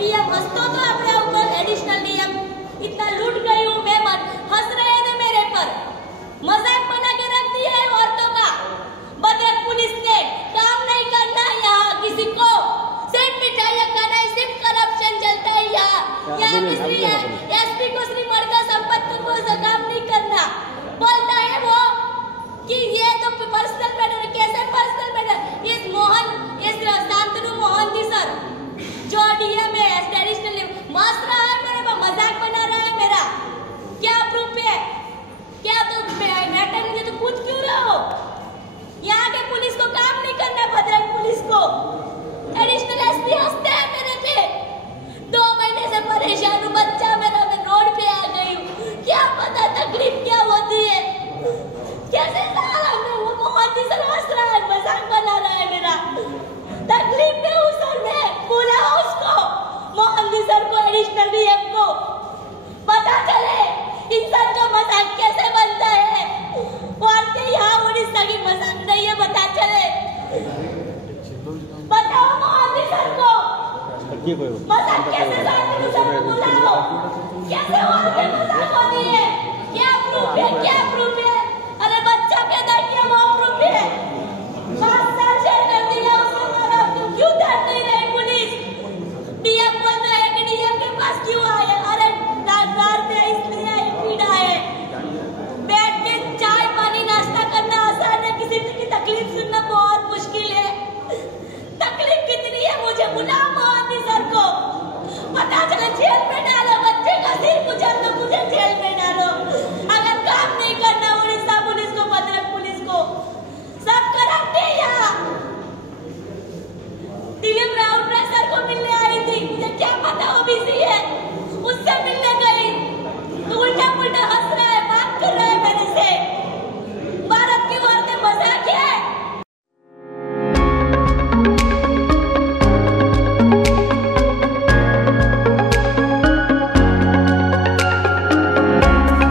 DM हंसतो तो अपने ऊपर एडिशनल डीएम इतना लूट गई हूँ मैं, मत हंस रहे थे मेरे पर, मजाक बना के रख दिया है औरतों का। भद्रक पुलिस ने काम नहीं करना यहाँ किसी को, सिर्फ मिठाइयाँ खाना है, सिर्फ करप्शन चलता है यहाँ किसी एसपी को श्री मड़का संपत्ति को काम नहीं करना। बोलता है वो कि ये तो पर्सनल मैटर, कैसे पर्सनल मैटर? इस शांतनु मोहन जी सर जो डीएम है एडिशनल मस्त रहा है मेरे पर, मजाक बना रहा है मेरा, क्या प्रूफ है? क्या तो मैटर नहीं तो पूछ क्यों रहे हो? यहाँ के पुलिस को काम नहीं करना, भद्रक पुलिस को एडिशनल एसपी हंसते हैं मेरे पे। 2 महीने से परेशान हूँ, बच्चा मेरा, मैं रोड पे आ गई हूँ, क्या पता तकलीफ क्या होती है, कैसे सारा में वो मोहन जी सर हंस रहा है, मजाक बना रहा है मेरा, तकलीफ में हूँ सर मैं, बुलाओ उसको मोहन जी सर को, एडिशनल डीएम को, पता चले इंसान का मजाक कैसे बनता है। औरतें यहाँ उड़ीसा की मजाक नहीं है, पता चले, बताओ मोहन जी सर को मजाक कैसे सर को बुलाओ, कैसे औरतें मजाक होती है, क्या प्रूफ है, क्या